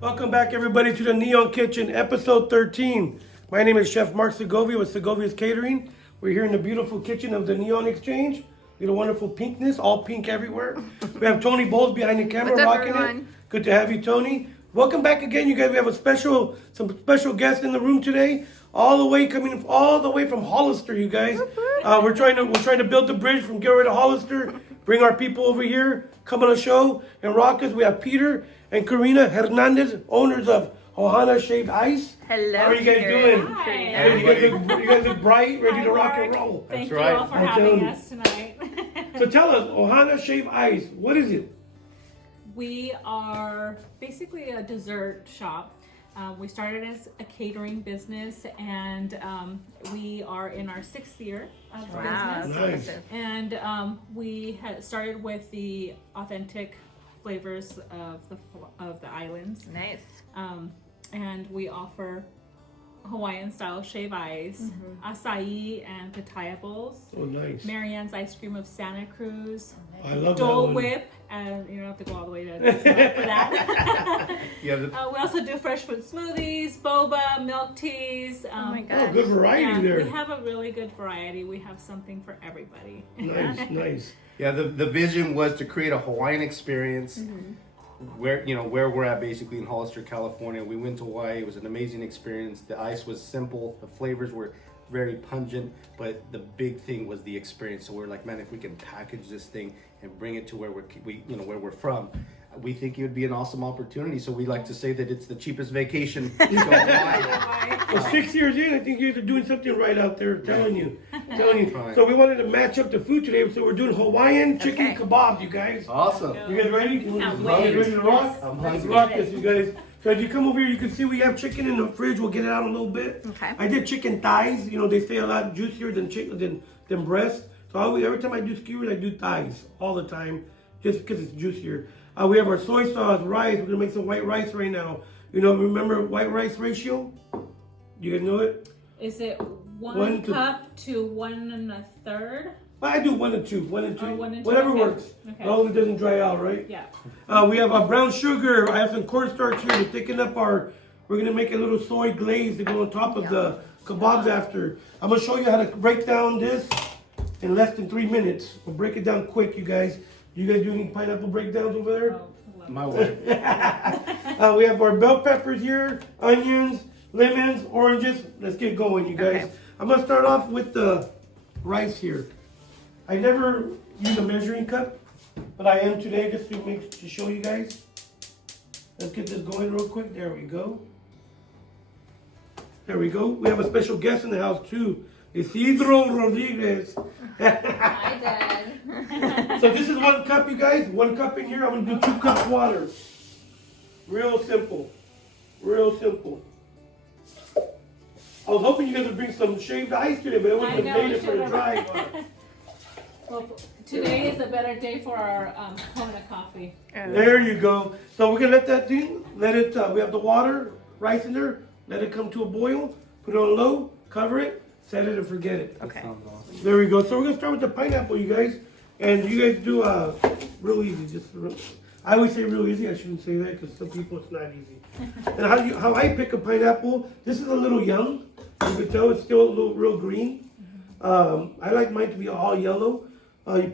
Welcome back, everybody, to the Neon Kitchen, episode 13. My name is Chef Mark Segovia with Segovia's Catering. We're here in the beautiful kitchen of the Neon Exchange. Look at the wonderful pinkness, all pink everywhere. We have Tony Bowles behind the camera rocking it. Good to have you, Tony. Welcome back again, you guys. We have some special guests in the room today, coming all the way from Hollister, you guys. We're trying to build the bridge from Gilroy to Hollister, bring our people over here, come on a show and rock us. We have Peter and Karina Hernandez, owners of Ohana Shave Ice. Hello. How are you guys doing? Hi. You guys look bright, ready to rock and roll. Thank you all for having us tonight. So tell us, Ohana Shave Ice, what is it? We are basically a dessert shop. We started as a catering business, and we are in our 6th year of business. Nice. And we had started with the authentic flavors of the islands. Nice. And we offer Hawaiian style shave ice, acai and pitaya bowls. Oh, nice. Marianne's ice cream of Santa Cruz. I love Dole that one. Whip, and you don't have to go all the way to for that. Yeah, We also do fresh fruit smoothies, boba, milk teas. Oh my Oh, gosh. good variety there. We have a really good variety. We have something for everybody. Nice, nice. yeah. The vision was to create a Hawaiian experience, where we're at, basically in Hollister, California. We went to Hawaii. It was an amazing experience. The ice was simple. The flavors were very pungent, but the big thing was the experience. So we're like, man, if we can package this thing and bring it to where where we're from, we think it would be an awesome opportunity. So we like to say that it's the cheapest vacation to go Hawaii. Well, 6 years in, I think you guys are doing something right out there, telling you. Right. So we wanted to match up the food today, so we're doing Hawaiian chicken Okay. kebabs, you guys. Awesome. You guys ready? Can't Ready wait. to rock? I'm Let's hungry. rock this, you guys. So as you come over here, you can see we have chicken in the fridge. We'll get it out a little bit. Okay. I did chicken thighs. You know, they stay a lot juicier than chicken than breast. So every time I do skewers, I do thighs all the time, just because it's juicier. We have our soy sauce, rice. We're gonna make some white rice right now. You know, remember white rice ratio? You guys know it? Is it One one to- cup to 1 1/3? I do 1 and 2, 1 and 2, Oh, 1 and 2, whatever okay. works. Okay. As long as it doesn't dry out, right? Yeah. We have brown sugar. I have some cornstarch here to thicken up we're gonna make a little soy glaze to go on top of the kebabs after. I'm gonna show you how to break down this in less than 3 minutes. We'll break it down quick, you guys. You guys do any pineapple breakdowns over there? Oh, love My wife. We have our bell peppers here, onions, lemons, oranges. Let's get going, you guys. Okay. I'm gonna start off with the rice here. I never use a measuring cup, but I am today just to show you guys. Let's get this going real quick. There we go. There we go. We have a special guest in the house too, Isidro Rodriguez. Hi, Dad. So this is 1 cup, you guys. 1 cup in here. I'm gonna do 2 cups water. Real simple. Real simple. I was hoping you guys would bring some shaved ice today, but I wouldn't I have know, made we it for the should've. dry. Well, today is a better day for our Kona coffee. There you go. So we're gonna let that thing, we have the water, rice in there, let it come to a boil, put it on low, cover it, set it and forget it. Okay. Sounds awesome. There we go. So we're gonna start with the pineapple, you guys. And you guys do real easy. I always say real easy. I shouldn't say that because some people it's not easy. And how I pick a pineapple, this is a little young. You can tell it's still a little real green. I like mine to be all yellow. You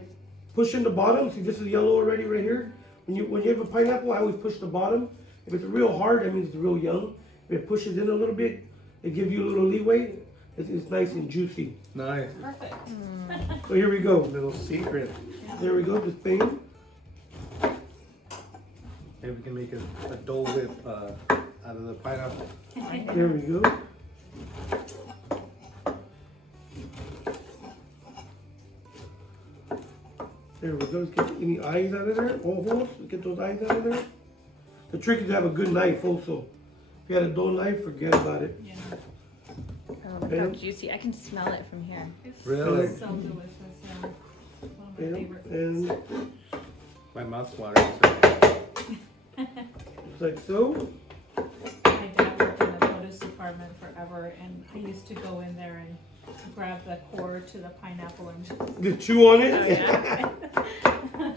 push in the bottom. See, this is yellow already right here. When you have a pineapple, I always push the bottom. If it's real hard, that means it's real young. If it pushes in a little bit, it gives you a little leeway. It's nice and juicy. Nice. Perfect. So here we go. Little secret. There we go. This thing. Maybe we can make a Dole Whip out of the pineapple. There we go. There we go. Let's get any eyes out of there. Ojos. Let's get those eyes out of there. The trick is to have a good knife also. If you had a dull knife, forget about it. Yeah. Oh, look how juicy. I can smell it from here. It's Really? so delicious. Yeah. One of my Yeah, favorites. and My mouth's watering. just like so. My dad worked in the produce department forever, and I used to go in there and grab the core to the pineapple and just. Just chew on it. Oh, yeah.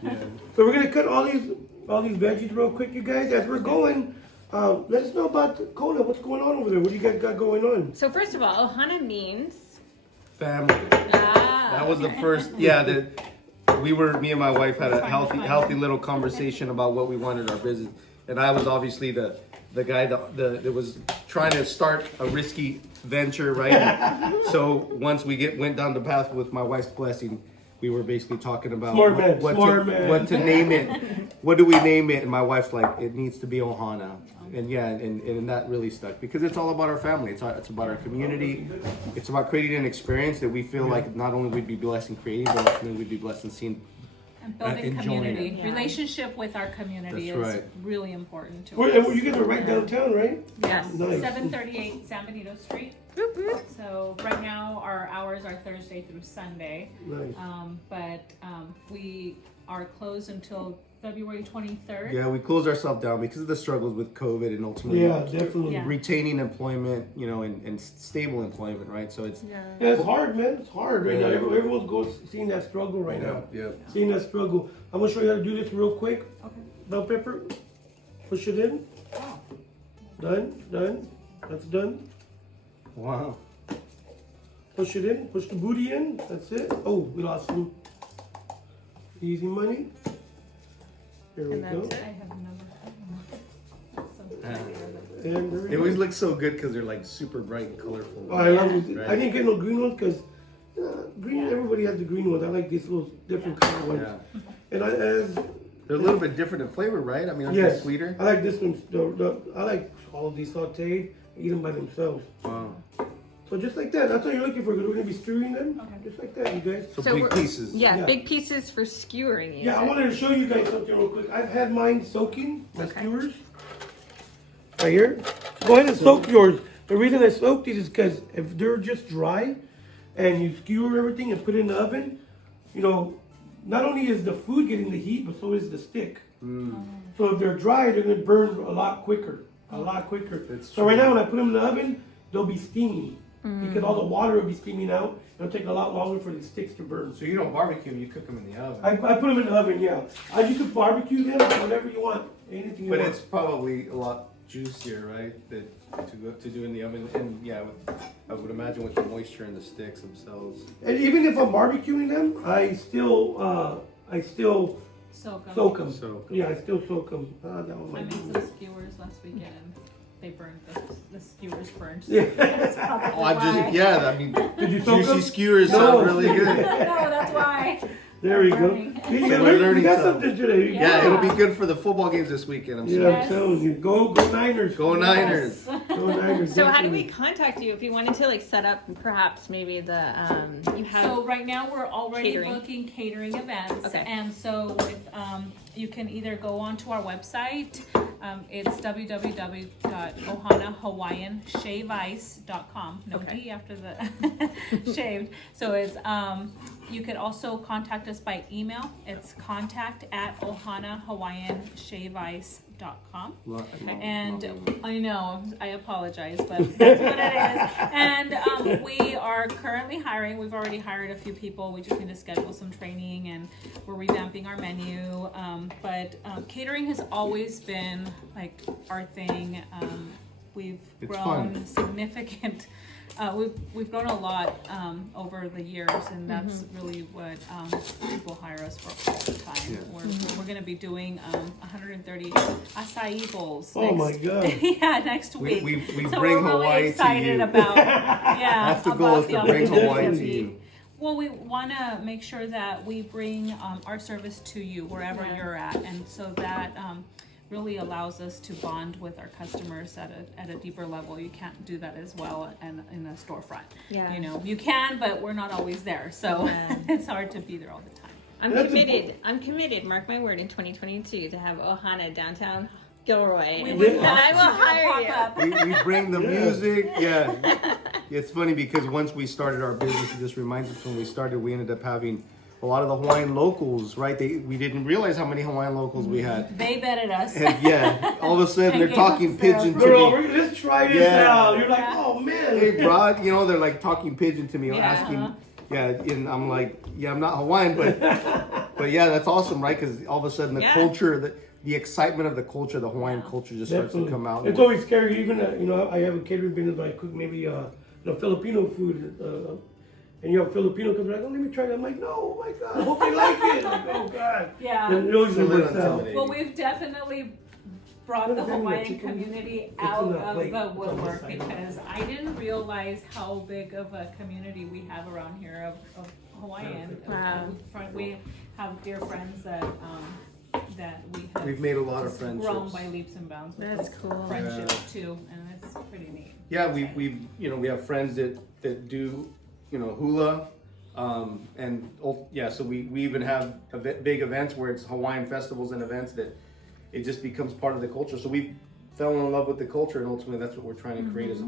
Yeah. So we're gonna cut all these veggies real quick, you guys. As we're going, Let us know about Kona. What's going on over there? What do you guys got going on? So first of all, Ohana means Family. That was the first. Yeah, me and my wife had a healthy little conversation about what we wanted our business, and I was obviously the guy that was trying to start a risky venture, right? So once we went down the path with my wife's blessing, we were basically talking about what to name it. What do we name it? And my wife's like, it needs to be Ohana. And yeah, and that really stuck because it's all about our family. It's about our community. It's about creating an experience that we feel like not only we'd be blessed in creating, but ultimately we'd be blessed in seeing. And building community. Yeah. Relationship with our community is really important to us. And you guys are right downtown, right? yes. Nice. 738 San Benito Street. So right now our hours are Thursday through Sunday. Nice. But we are closed until February 23rd. Yeah, we closed ourselves down because of the struggles with COVID and ultimately Definitely. Yeah. retaining employment, and stable employment, right? So it's Yeah, it's hard, man. It's hard right now. Everyone's seeing that struggle right now. yeah. Seeing that struggle. I'm gonna show you how to do this real quick. Okay. Bell pepper. Push it in. Done. That's done. Wow. Push it in. Push the booty in. That's it. Oh, we lost some. Easy money. Here we And go. that's I it. have never. That's so And there we They go. always look so good because they're like super bright and colorful. Oh, I love it. Right. I didn't get no green ones because green. Everybody has the green ones. I like these little different color ones. Yeah. And They're a little bit different in flavor, right? I mean, aren't they yes, sweeter? I like this one. I like all of these sauteed. Eat them by themselves. Wow. So just like that. That's what you're looking for. Because we're gonna be stewing them. Okay. Just like that, you guys. So, So big we're- pieces. Yeah, Yeah. big pieces for skewering. you Yeah, I said. wanted to show you guys something real quick. I've had mine soaking, my Okay. skewers. Right here. Go ahead and soak yours. The reason I soak these is because if they're just dry and you skewer everything and put it in the oven, not only is the food getting the heat, but so is the stick. So if they're dry, they're gonna burn a lot quicker. It's So right now when I put them in the oven, they'll be steaming. Because all the water will be steaming out. It'll take a lot longer for the sticks to burn. So you don't barbecue them, you cook them in the oven. I put them in the oven, yeah. You could barbecue them, whatever you want, anything you But want. it's probably a lot juicier, right? To do in the oven, and yeah, I would imagine with the moisture in the sticks themselves. And even if I'm barbecuing them, I still Soak 'em. soak them. Soak 'em. Yeah, I still soak them. That one I might made be. some skewers last weekend and they burned the skewers burned. Yeah. That's probably Oh, I why. I mean, Did you soak juicy them? skewers No. sound really good. No, that's why. There we go. Burning. You So got we're learning got something. something today. Yeah, it'll be good for the football games this weekend. I'm Yeah, sure. I'm telling you. Go Niners. Go Niners. Go Niners. So how do we definitely. contact you if you wanted to set up perhaps maybe the you have So right now we're already Catering. booking catering events, Okay. and so with, you can either go onto our website. It's www.ohanahawaiianshaveice.com. No Okay. D after the shaved. So it's you could also contact us by email. It's contact@ohanahawaiianshaveice.com. And I know, I apologize, but that's what it is. And we are currently hiring. We've already hired a few people. We just need to schedule some training, and we're revamping our menu. But catering has always been like our thing. We've It's grown fun. significant. We've grown a lot over the years, and that's really what people hire us for all the time. Yeah. We're going to be doing 130 acai bowls. Oh my God. Yeah, next week. We So bring we're really Hawaii to excited you. about That's the goal, is to bring Hawaii to you. Well, we want to make sure that we bring our service to you wherever Yeah. you're at, and so that really allows us to bond with our customers at a deeper level. You can't do that as well in a storefront. Yeah. You can, but we're not always there, so Yeah. it's hard to be there all the time. I'm That's committed. I'm committed. Mark my word. In 2022, to have Ohana downtown Gilroy, We and would Yeah. love I to will do a hire you. pop-up. We bring the Yeah. music. Yeah. It's funny because once we started our business, it just reminds us when we started, we ended up having a lot of the Hawaiian locals, right? We didn't realize how many Hawaiian locals we had. They vetted us. And yeah, all of a sudden And they're gave talking us their pigeon to They're all, me. let's try this Yeah. out. You're like, Yeah. oh man. Hey, bro, they're like talking pigeon to me, Yeah. asking. Yeah, and I'm like, yeah, I'm not Hawaiian, but yeah, that's awesome, right? Because all of a sudden the Yeah. culture, the excitement of the culture, the Hawaiian culture, just starts to come out. It's always scary. Even I have a catering business. I cook maybe Filipino food, and you have Filipino comes like, oh, let me try that. I'm like, no, oh my God, I hope they like it. Like, oh God. Yeah. And it always works out. Well, we've definitely brought the Hawaiian community out of the woodwork because I didn't realize how big of a community we have around here of Hawaiian. Wow. We have dear friends that we've made a lot of just friendships. grown by leaps and bounds. With That's this cool. friendship too, and it's pretty neat. Yeah, we have friends that do hula, and so we even have big events where it's Hawaiian festivals and events that it just becomes part of the culture. So we fell in love with the culture, and ultimately that's what we're trying to create as a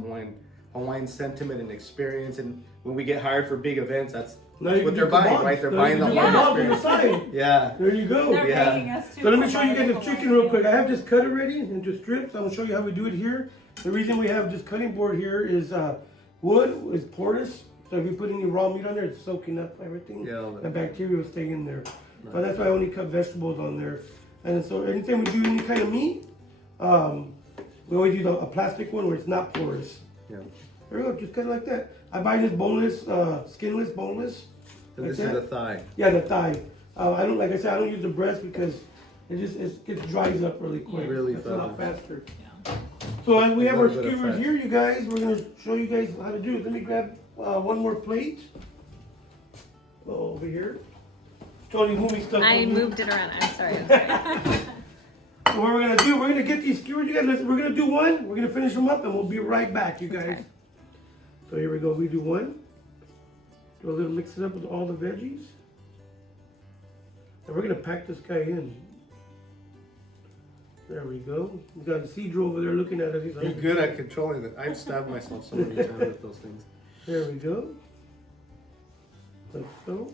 Hawaiian sentiment and experience. And when we get hired for big events, that's what they're buying, right? They're buying the Hawaiian experience. Yeah. There you go. They're paying us to So let me show you guys the provide chicken real quick. I have this cut already into strips. I'm gonna show you how we do it here. The reason we have this cutting board here is wood is porous. So if you put any raw meat on there, it's soaking up everything. Yeah. The bacteria will stay in there. But that's why I only cut vegetables on there. And so anytime we do any kind of meat, we always use a plastic one where it's not porous. Yeah. There we go, just cut it like that. I buy this boneless, skinless, boneless. And this like is that. the thigh. Yeah, the thigh. I don't, like I said, I don't use the breast because it dries up really quick. Really it's a lot faster. Yeah. So as we have our little bit of skewers fat. here, you guys, we're gonna show you guys how to do it. Let me grab one more plate. Over here. Tony, moving stuff. I moved it around. I'm sorry. I'm sorry. So what we're gonna do, we're gonna get these skewers, you guys. We're gonna do one. We're gonna finish them up, and we'll be right back, you guys. Okay. So here we go. We do one. Do a little mix it up with all the veggies, and we're gonna pack this guy in. There we go. We got Cedro over there looking at us. He's like, You're good at controlling it. I've stabbed myself so many times with those things. There we go. Like so.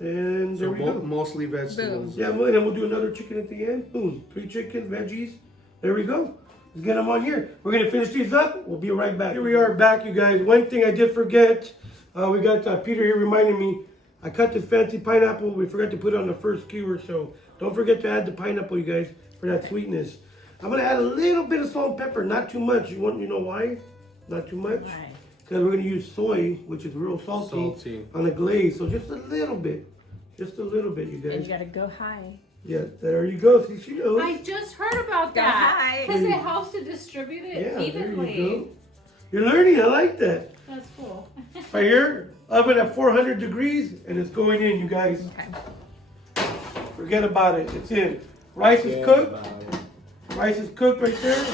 And there So we go. mostly vegetables. Yeah, and then we'll do another chicken at the end. Boom. 3 chicken, veggies. There we go. Let's get them on here. We're going to finish these up. We'll be right back. Here we are back, you guys. One thing I did forget. We got Peter here reminding me. I cut this fancy pineapple. We forgot to put it on the first skewer. So don't forget to add the pineapple, you guys, for that sweetness. I'm going to add a little bit of salt and pepper. Not too much. You know why? Not too much? Right. Because we're going to use soy, which is real salty, on the glaze. So just a little bit. Just a little bit, you And guys. you gotta go high. Yeah, there you go. See, she knows. I just heard about Go that high. because it helps to distribute it Yeah, there evenly. you go. You're learning. I like that. That's cool. Right here, oven at 400 degrees, and it's going in, you guys. Okay. Forget about it. It's in. Rice is cooked. Rice is cooked right there.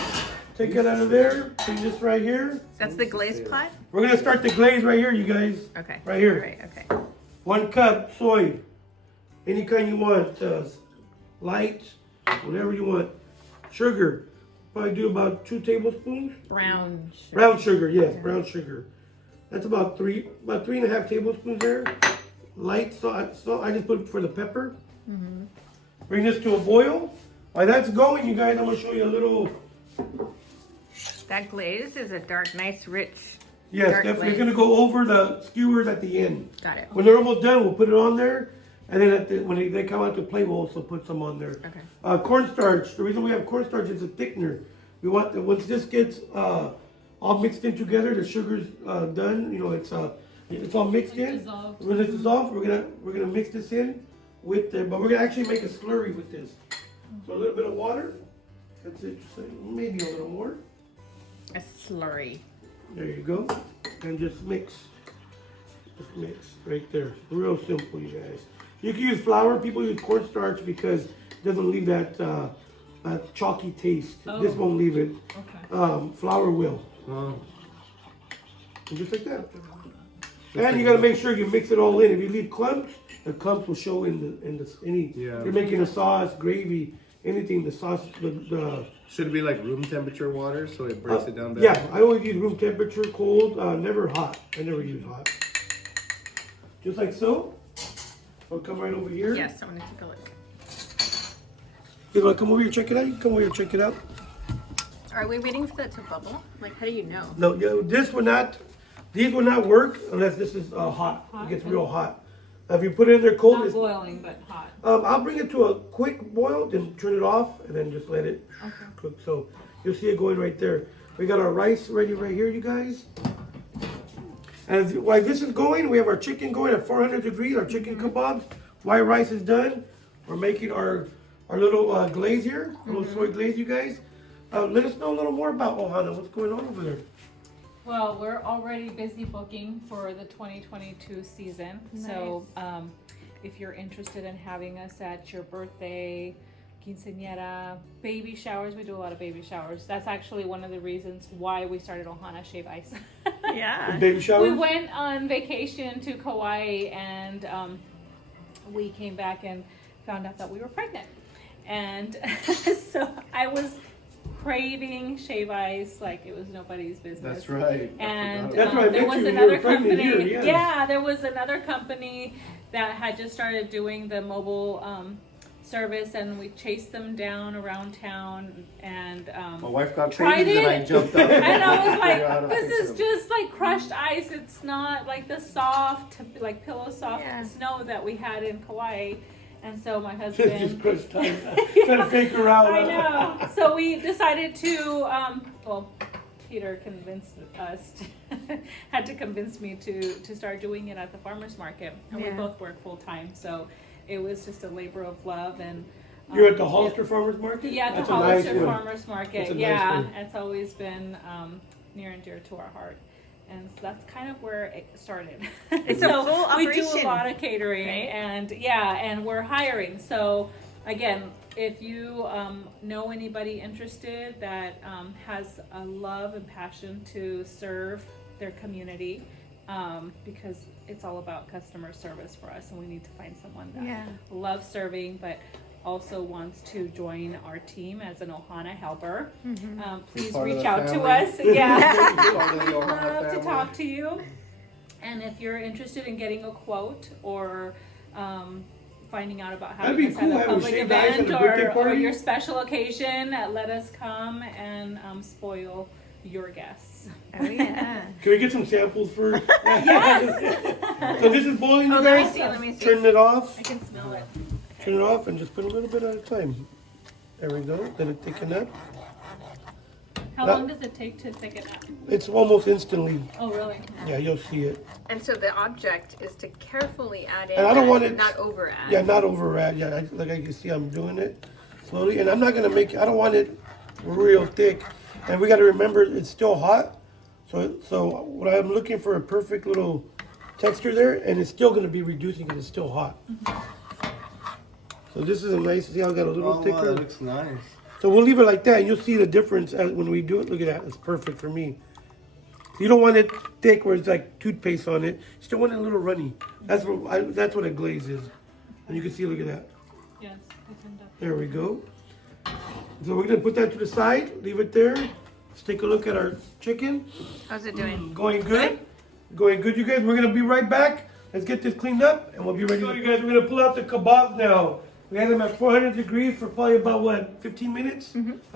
Take it out of there. Put this right here. That's the glazed pot? We're gonna start the glaze right here, you guys. Okay. Right here. All right, okay. 1 cup soy. Any kind you want. Light, whatever you want. Sugar. Probably do about 2 tablespoons. Brown sugar. Brown sugar, yes, brown sugar. That's about 3.5 tablespoons there. Light salt, I just put it for the pepper. Bring this to a boil. While that's going, you guys, I'm gonna show you a little. That glaze is a dark, nice, rich. Yes, dark definitely. It's glaze. gonna go over the skewers at the end. Got it. When they're almost done, we'll put it on there, and then when they come out to play, we'll also put some on there. Okay. Cornstarch. The reason we have cornstarch is a thickener. We want once this gets all mixed in together, the sugar's done. It's all mixed in. Dissolved. When it's dissolved, we're gonna mix this in with the, but we're gonna actually make a slurry with this. So a little bit of water. That's it. Just maybe a little more. A slurry. There you go. And just mix. Just mix right there. Real simple, you guys. You can use flour. People use cornstarch because it doesn't leave that chalky taste. This won't leave it. Okay. Flour will. Wow. And just like that. And you gotta make sure you mix it all in. If you leave clumps, the clumps will show in any. Yeah. If you're making a sauce, gravy, anything. The sauce, Should it be like room temperature water so it breaks it down better? yeah, I always use room temperature, cold, never hot. I never use hot. Just like so. I'll come right over here. Yes, I want to take a look. You want to come over here, check it out? You can come over here, check it out. Are we waiting for that to bubble? Like, how do you know? No, these will not work unless this is hot. It gets real hot. If you put it in there cold, Not it's, boiling, but hot. I'll bring it to a quick boil, then turn it off, and then just let it cook. So you'll see it going right there. We got our rice ready right here, you guys. And while this is going, we have our chicken going at 400 degrees, our chicken kebabs. White rice is done. We're making our little glaze here, a little soy glaze, you guys. Let us know a little more about Ohana. What's going on over there? Well, we're already busy booking for the 2022 season. Nice. So if you're interested in having us at your birthday, quinceañera, baby showers, we do a lot of baby showers. That's actually one of the reasons why we started Ohana Shave Ice. Yeah. Baby shower? We went on vacation to Kauai and we came back and found out that we were pregnant. And so I was craving shave ice like it was nobody's business. That's right. And That's right, there was you were another pregnant company. here, yes. Yeah, there was another company that had just started doing the mobile service, and we chased them down around town. And My wife got tried crazy and I it. jumped up. and I was Figure out how like, to this fix is it. just like crushed ice. It's not like the soft, like pillow soft Yeah. snow that we had in Kauai. And so my Just husband. crushed time. Trying to fake her out. I know. So we decided to, well, Peter convinced us, had to convince me to start doing it at the farmer's market. And we Yeah. both work full time. So it was just a labor of love. And You're at the Hollister Farmers Market? yeah, at That's the a nice Hollister one. Farmers That's Market. a nice Yeah, one. it's always been near and dear to our heart. And so that's kind of where it started. It's so a full we do a operation, lot of catering, right? and yeah, and we're hiring. So again, if you know anybody interested that has a love and passion to serve their community, because it's all about customer service for us, and we need to find someone that Yeah. loves serving, but also wants to join our team as an Ohana helper, please Part of reach the out to family. us. Yeah, Part of the Ohana love to family. talk to you. And if you're interested in getting a quote or finding out about That'd be having us cool, at a having public shaved ice at event a birthday or party. your special occasion, let us come and spoil your guests. Oh yeah. Can we get some samples first? Yes. So this is boiling, you Oh, let me guys. see. Let me see. Turn it off. I can smell it. Turn it off and just put a little bit at a time. There we go. Let it thicken up. How long does it take to thicken up? It's almost instantly. Oh, really? Yeah, you'll see it. And so the object is to carefully add in, And I don't want it- not over add. Yeah, not over add. Yeah, like I can see, I'm doing it slowly, and I'm not gonna make. I don't want it real thick. And we got to remember, it's still hot. So what I'm looking for a perfect little texture there, and it's still gonna be reducing because it's still hot. So this is a nice. See how I got a little Oh, wow, thicker. that looks nice. So we'll leave it like that, and you'll see the difference when we do it. Look at that; it's perfect for me. You don't want it thick where it's like toothpaste on it. You still want it a little runny. That's what a glaze is. And you can see, look at that. Yes, thickened up. There we go. So we're gonna put that to the side. Leave it there. Let's take a look at our chicken. How's it doing? Going good. Going good, you guys. We're gonna be right back. Let's get this cleaned up, and we'll be ready. So you guys, we're gonna pull out the kebab now. We had them at 400 degrees for probably about what, 15 minutes?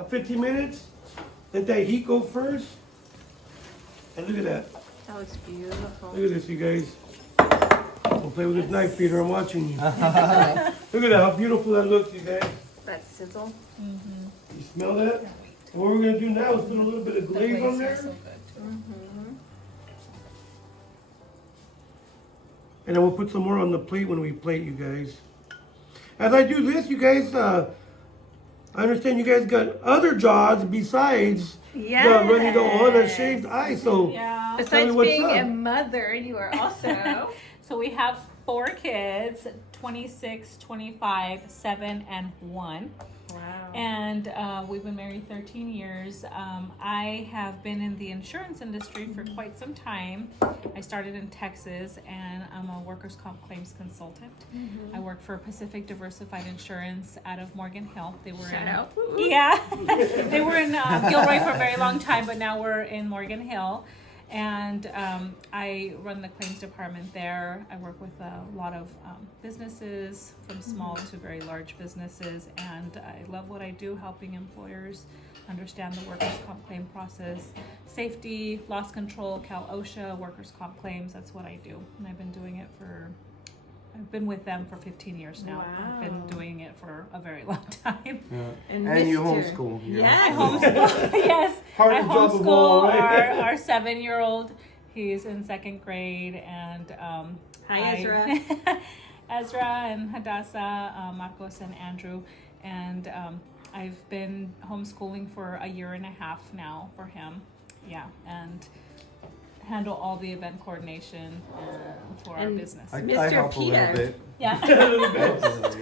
15 minutes. Let that heat go first. And look at that. That looks beautiful. Look at this, you guys. Don't play with this knife, Peter. I'm watching you. Look at that. How beautiful that looks, you guys. That sizzle. You smell that? And what we're gonna do now is put a little bit of glaze on there. And then we'll put some more on the plate when we plate, you guys. As I do this, you guys, I understand you guys got other jobs besides running the Ohana Shaved Ice. So Yeah. tell me Besides what's being up. a mother, you are also. So we have 4 kids, 26, 25, 7, and 1. Wow. And we've been married 13 years. I have been in the insurance industry for quite some time. I started in Texas, and I'm a workers' comp claims consultant. I work for Pacific Diversified Insurance out of Morgan Hill. They were Shout in, out. yeah, they were in Gilroy for a very long time, but now we're in Morgan Hill. And I run the claims department there. I work with a lot of businesses, from small to very large businesses, and I love what I do, helping employers understand the workers' comp claim process, safety, loss control, Cal OSHA, workers' comp claims. That's what I do, and I've been doing it for I've been with them for 15 years now. I've been Wow. doing it for a very long time. And you Mr. homeschool. you know. Yes. Homeschool, yes. Hard I to drop a ball, homeschool right? our 7-year-old. He's in 2nd grade, and Hi, Ezra. Ezra and Hadassah, Marcos and Andrew, and I've been homeschooling for a year and a half now for him. Yeah, and handle all the event coordination for our And business. I Mr. help a little Pita. bit. Yeah.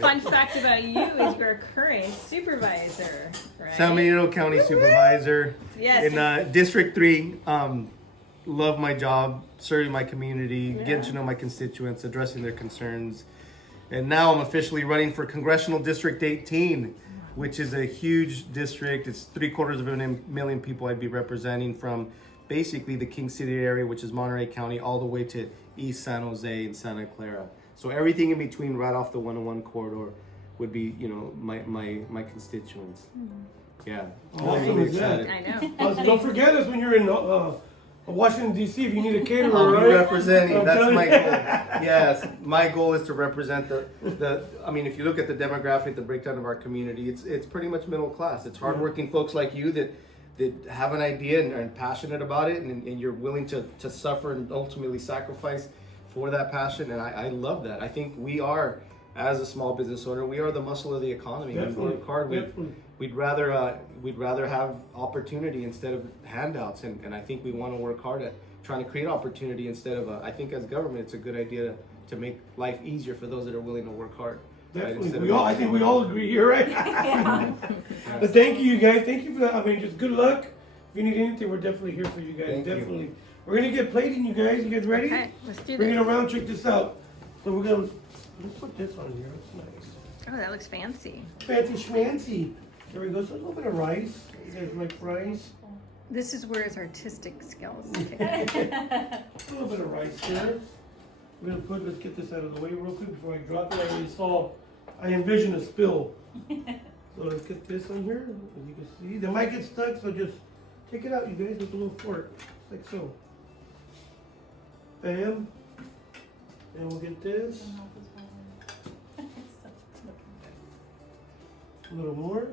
Fun fact about you is you're a current supervisor, right? San Benito County Supervisor Yes. in District 3. Love my job, serving my community, getting to know my constituents, addressing their concerns. And now I'm officially running for Congressional District 18, which is a huge district. It's 750,000 people I'd be representing from basically the King City area, which is Monterey County, all the way to East San Jose and Santa Clara. So everything in between, right off the 101 corridor, would be, you know, my constituents. Yeah, Awesome really is that? excited. I know. Don't forget us when you're in Washington, D.C. if you need a caterer, I'll be right? representing. I'm That's telling my you. goal. Yes, my goal is to represent the. I mean, if you look at the demographic, the breakdown of our community, it's pretty much middle class. It's hardworking folks like you that have an idea and are passionate about it, and you're willing to suffer and ultimately sacrifice for that passion. And I love that. I think we are, as a small business owner, we are the muscle of the economy. Definitely, We work hard. definitely. We'd rather have opportunity instead of handouts, and I think we want to work hard at trying to create opportunity instead of I think as government it's a good idea to make life easier for those that are willing to work hard. Right? Definitely. Instead I think we all agree here, right? But thank you guys. Thank you for that. I mean, just good luck. If you need anything, we're definitely here for you guys. Thank you. definitely. We're gonna get plating, you guys. You guys ready? Okay, let's do Bring it this. around. Check this out. So we're gonna let's put this on here. It's nice. Oh, that looks fancy. Fancy schmancy. There we go. So a little bit of rice. You guys like rice? This is where his artistic skills. A little bit of rice there. We're gonna put. Let's get this out of the way real quick before I drop it. I already saw. I envision a spill. So let's get this on here. As you can see, they might get stuck. So just take it out, you guys, with a little fork, like so. Bam. And we'll get this. A little more.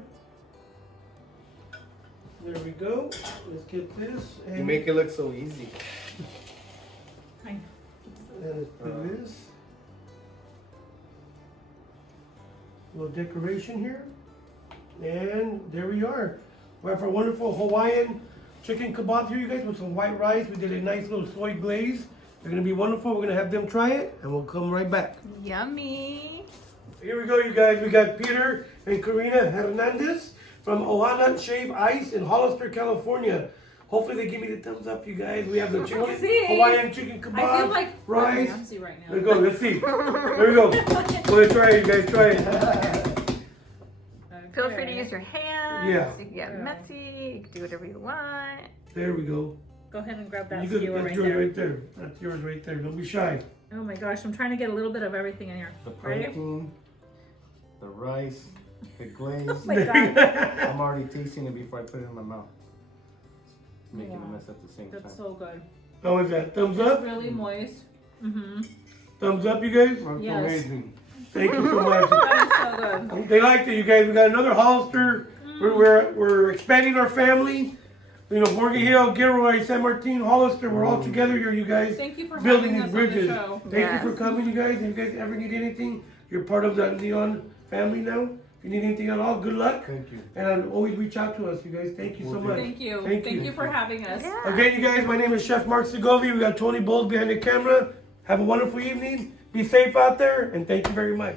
There we go. Let's get this. And You make it look so easy. and let's put this. A little decoration here. And there we are. We have our wonderful Hawaiian chicken kebab here, you guys, with some white rice. We did a nice little soy glaze. They're gonna be wonderful. We're gonna have them try it, and we'll come right back. Yummy. Here we go, you guys. We got Peter and Karina Hernandez from Ohana Shave Ice in Hollister, California. Hopefully they give me the thumbs up, you guys. We have the chicken, We'll see. Hawaiian chicken kebab, I feel like rice. Ramsey right now. There we go. Let's see. There we go. We'll try it, you guys. Try it. Feel free to use your hands. Yeah. You can get messy. You can do whatever you want. There we go. Go ahead and grab that You skewer that's right yours there. right there. That's yours right there. Don't be shy. Oh my gosh, I'm trying to get a little bit of everything in here. The Ready? protein, the rice, the glaze. Oh my god, I'm already tasting it before I put it in my mouth. Making a Wow. mess at the same time. that's so good. How was that? Thumbs It's up? really moist. Mm-hmm. Thumbs up, you guys? That's Yes. amazing. Thank you so much. That is so good. They liked it, you guys. We got another Hollister. We're expanding our family. You know, Morgan Hill, Gilroy, San Martin, Hollister. We're all together here, you guys. Thank you for Building having these us bridges. on the show. Thank Yes. you for coming, you guys. If you guys ever need anything, you're part of the Neon family now. If you need anything at all, good luck. Thank you. And always reach out to us, you guys. Thank you so much. Thank you. Thank Thank you. you for having us. Yeah. Again, you guys, my name is Chef Mark Segovia. We got Tony Bowles behind the camera. Have a wonderful evening. Be safe out there, and thank you very much.